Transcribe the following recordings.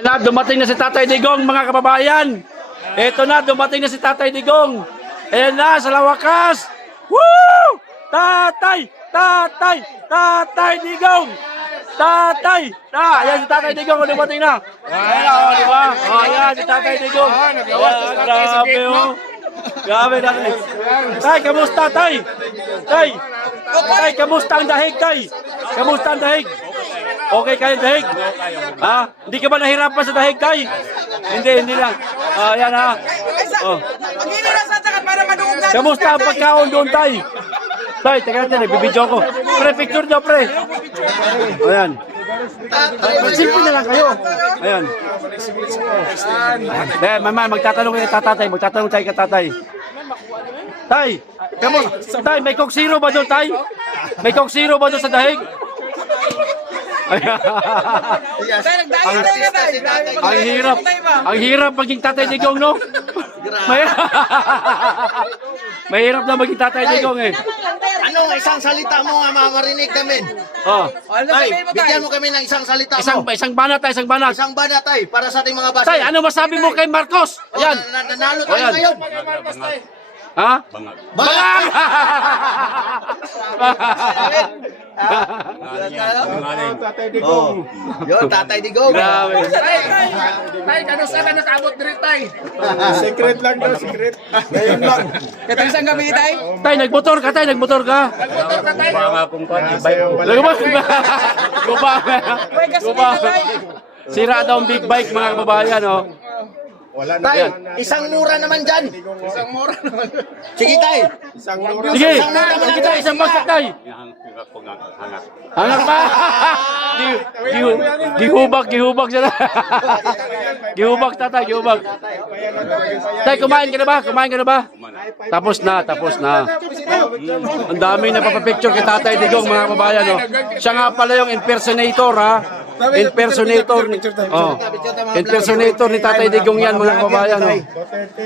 Na, dumating na si Tatay Digong, mga kababayan. Ito na, dumating na si Tatay Digong. Ayan na, sa lawakas. Woo! Tatay! Tatay! Tatay Digong! Tatay! Ayan si Tatay Digong, dumating na. Ayan, di ba? Ayan si Tatay Digong. Ayan, grabe, oh. Grabe natin. Tay, kamusta, Tay? Tay! Tay, kamusta ang dahig, Tay? Kamusta ang dahig? Okay kayo dahig? Ha? Hindi ka ba nahirapan sa dahig, Tay? Hindi lang. Ayan ha. Oh. Kamusta ang pagkaon doon, Tay? Tay, teka natin, nagbibidyo ako. Pre, picture daw, pre. Ayan. Magsilpi na lang kayo. Ayan. Mama, magtatanong kayo tatay. Magtatanong tayo kay tatay. Tay, Tay, may Coke Zero ba doon, Tay? May Coke Zero ba doon sa dahig? Ang hirap maging Tatay Digong, no? Mahirap na maging Tatay Digong, eh. Anong isang salita mo nga mamarinig namin? Oh. Tay, bigyan mo kami ng isang salita mo. Isang banat, Tay, isang banat. Isang bana, tay, para sa ating mga basa. Tay, ano masabi mo kay Marcos? Ayan. Nanalo tayo Ayan. ngayon. Ha? Bangag! Tatay Digong. Yun, Tatay Digong. Grabe. Tay, kano sana nakaabot diri tay? Secret lang daw, secret. Ngayon lang. Katarisang gabi tay? Tay, nagmotor ka, Tay, nagmotor ka. Motor ka tay. Gubang. Sira daw ang big bike, mga kababayan, oh. Wala na. Tay, isang mura naman dyan. Isang mura naman. Sige, tay. Isang mura. Sige, sige, Tay, isang bagsak, Tay. Hangat pa. Gihubak siya. Gihubak, tatay, gihubak. Tay, kumain ka na ba? Tapos na. Ang dami na papapicture kay Tatay Digong, mga kababayan, oh. Siya nga pala yung impersonator, ha? Impersonator ni Tatay Digong yan, mga kababayan, oh.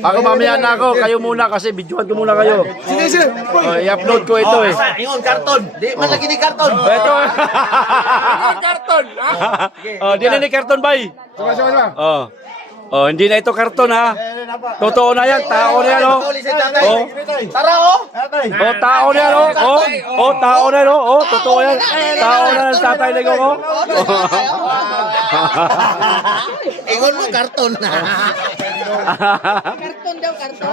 Ako mamaya na ako, kayo muna kasi videoan ko muna kayo. I-upload ko ito, eh. Ingon, karton. Di man lagi ni karton. Ito. Karton. Di na ni karton, bay. Hindi na ito karton, ha. Totoo na yan, tao na yan, oh. Tara, oh. Tao na yan, oh. Tao na yan, oh. Totoo yan. Tao na yan, Tatay Digong, oh. Ingon mo, karton. Karton daw, karton.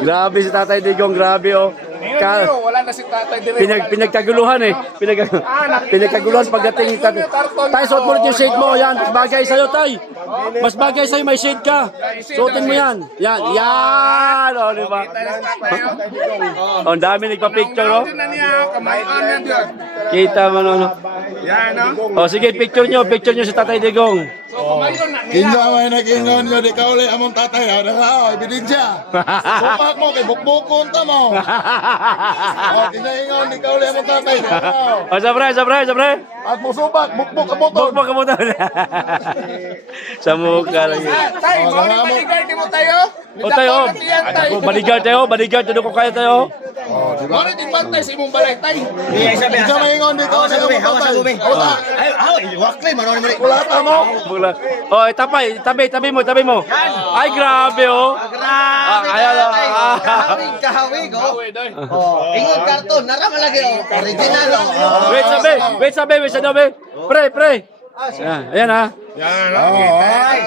Grabe si Tatay Digong, grabe, oh. Wala na si tatay diri. Pinagkaguluhan, eh. Pinagkaguluhan pagdating ni Tatay. Tay, suot mo ulit yung shade mo, yan. Mas bagay sa'yo, Tay. Mas bagay sa'yo, may shade ka. Suotin mo yan. Yan, oh, di ba? Ang dami nagpa-picture, oh. Na niya kamayon yan diyan. Kita mo, no? Yan no. Sige, picture nyo si Tatay Digong. So kamayon na niya. Kinsa may nag-ingon nga di ka uli among tatay ha na ebidensya. Supak mo kay bukbukon ta mo. Kinsa ingon di ka uli among tatay. Sabre. At mo supak bukbuk ka mo to. Bukbok mo tayo. Sa mukha lang yun. Tay, mo ni bodyguard mo tayo. Tayo. Bodyguard tayo ko kaya tayo. Mo ni bantay sa imong balay tay. Kinsa may ingon di ka uli among tatay. Ay, wakli, manon mo. Wala ta mo. Tabi mo. Ay, grabe, oh. Grabe. Kahawig, oh. Ingon, karton. Naraman lagi, oh. Original, oh. Wait, sabi. Pre. Ayan, ha. Yan no.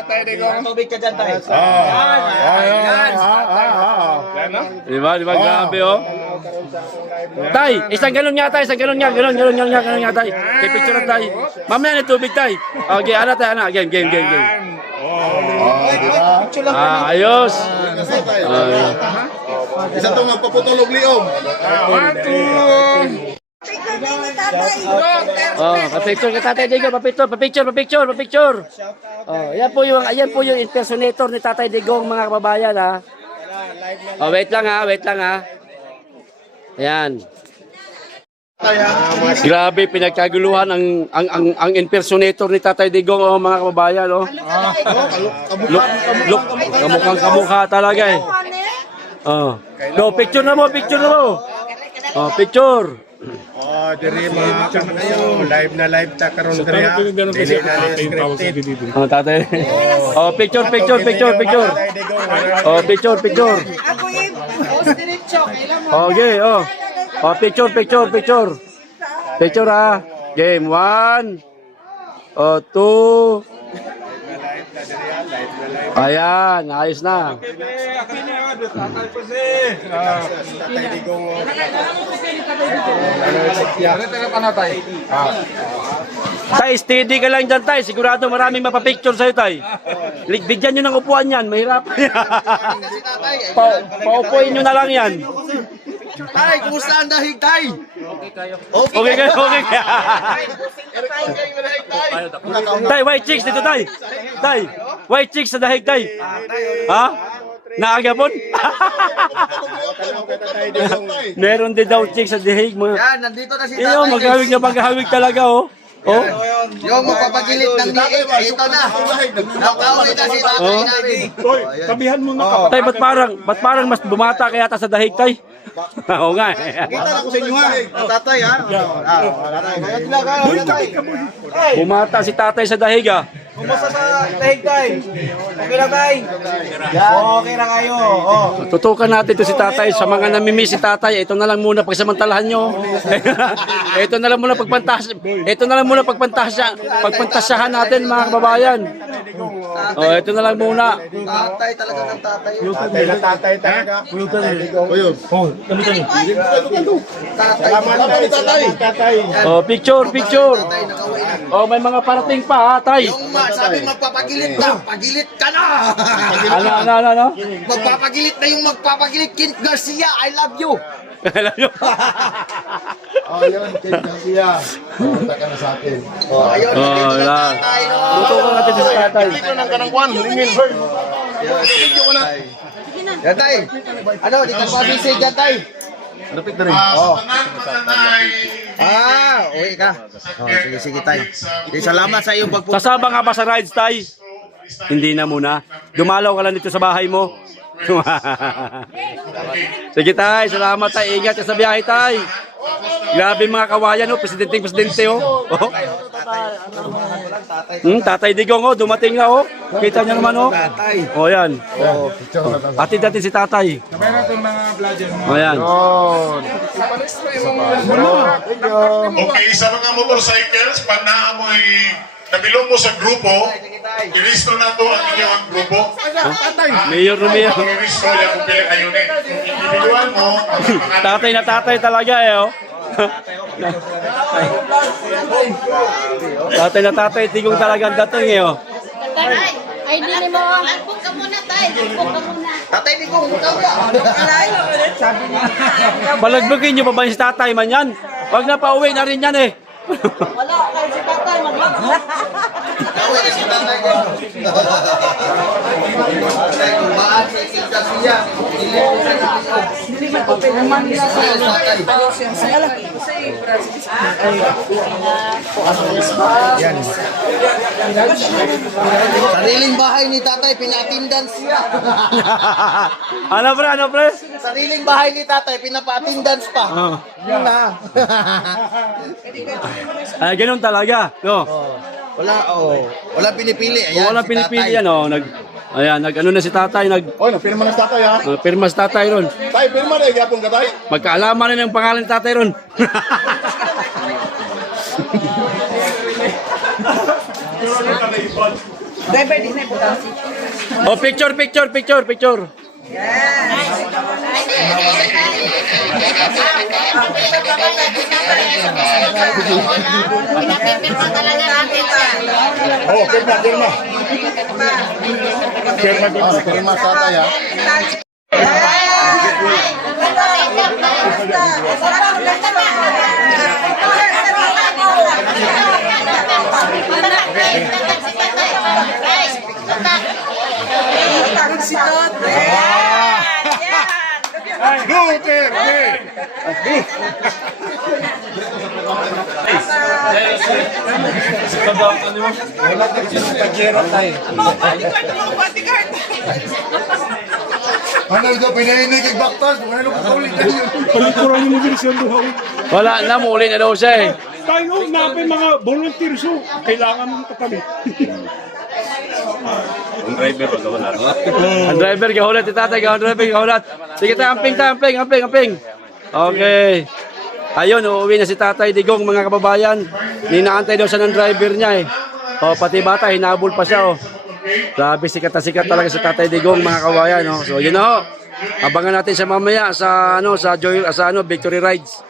Tatay Digong. Tubig ka dyan, tayo. Yan no. Diba, grabe, oh. Tay, isang ganun nga, Tay. Ganun nga, Tay. Kay picture Tay. Mamaya na tubig, Tay. Okay, game. Ayos. Isa to magpaputulog liom. 1, 2. Pa-picture ka, Tatay Digong, pa-picture. Yan po yung impersonator ni Tatay Digong, mga kababayan, ha. Wait lang, ha. Ayan. Grabe, pinagkaguluhan ang impersonator ni Tatay Digong, oh, mga kababayan, oh. Kamukhang talaga, eh. No, picture na mo. Picture. Diri mga kayo, live na live ta karon diri ha. Dili na scripted. Oh, tatay. Oh, picture. Oh, picture. Okay, oh. Oh, picture. Picture ha. Game 1. Oh, 2. Ayan, ayos na. Tay, steady ka lang dyan, Tay. Sigurado maraming mapapicture sa'yo, Tay. Bigyan nyo ng upuan yan. Mahirap. Paupuin nyo na lang yan. Tay, kumusta ang dahig, Tay? Okay kayo. Tay, white chicks dito, Tay. Tay, white chicks sa dahig, Tay. Ha? Naagapon? Meron din daw chicks sa dahig. Yan, nandito na si Tatay. Iyo, maghawig na paghawig talaga, oh. Oh? Yung magpapagilit ng liit, ito na. Nakauwi na si Tatay Oh. namin. Sabihan mo nga Tay, ba't parang mas bumata kaya ta sa dahig, Tay? Oo nga. Kita na ko sa inyo ha. Tatay ha. Bumata si tatay sa dahig, ah. Kumusta sa dahig, Tay? Okay na, Tay? Okay na kayo. Tutukan natin to si tatay. Sa mga namimiss si tatay, ito na lang muna pagsamantalahan nyo. Ito na lang muna pagpantasyahan natin, mga kababayan. Oh, ito na lang muna. Tatay talaga ng tatay. tatay talaga. Tatay. Oh, picture. Tatay, nakauwi na. Oh, may mga parating pa, ha, tay. Yung sabi magpapagilit ka, pagilit ka na. Ano? Magpapagilit na yung magpapagilit. Kint Garcia, I love you. Alam nyo? Ayun, King Garcia. Taka na sa akin. Ayun, nandito na wala. tatay. No? Tutukan natin si tatay. Yan, Tay. Ano, di ka pa busy dyan, Tay? Uwi ka. Sige, Tay. Salamat sa iyong pagpunta. Sasama nga ba sa rides, tay? Hindi na muna. Dumalaw ka lang dito sa bahay mo. Sige, tay. Salamat, tay. Ingat ka sa biyahe, tay. Grabe mga kawayan, oh. Presidente, oh. Tatay Digong, oh. Dumating na, oh. Kita niyo naman, oh. Oh, yan. Atid natin si tatay. Oh, yan. Okay, sa mga motorcycles, pag naamoy nabilong mo sa grupo, i-resto na to ang inyong grupo. Mayor Romeo. I-resto yan kung pila kayo ni. Kung individual mo, Tatay na tatay talaga, eh, oh. Tatay na tatay, tigong talagang dating, eh, oh. Ay, di mo. Lagpong ka muna, tay. Lagpong ka muna. Tatay, di ko ikaw ba? Balagbagin niyo pa ba yung si tatay man yan? Wag na pa uwi na rin yan, eh. Wala, kayo si tatay. Uwi na si tatay ko. Kumaan sa King Garcia. Sariling bahay ni tatay, pinatindan siya. Ano, pre? Sariling bahay ni tatay, pinapa-attendance pa. Yun na. Ay, ganun talaga. No. Wala pinipili. Ayan, Walang si pinipili tatay. yan, oh. Ano na si tatay, Oy, napirma na si tatay ha. pirma si tatay ron. Tay, pirma na igapon ka tay. Magkaalaman na ng pangalan ni tatay ron. Oh, picture. Pinapipirma talaga natin. Oh, pirma. Pirma sa tatay ha. Ano ito, pinahinig kay Baktas. Ano ko ulit. Palikuran yung mobilisyon doon. Wala na, muli na daw siya eh. Tayo, napay mga volunteers so kailangan mong kapalit. Ang driver, gahulat si tatay, gahulat. Sige tayo, amping. Okay. Ayun, uuwi na si Tatay Digong, mga kababayan. Ninaantay daw siya ng driver niya eh. O, pati bata, hinabol pa siya oh. Grabe, sikat na sikat talaga si Tatay Digong, mga kababayan. Oh. So, yun na ho. Abangan natin siya mamaya sa Victory Rides.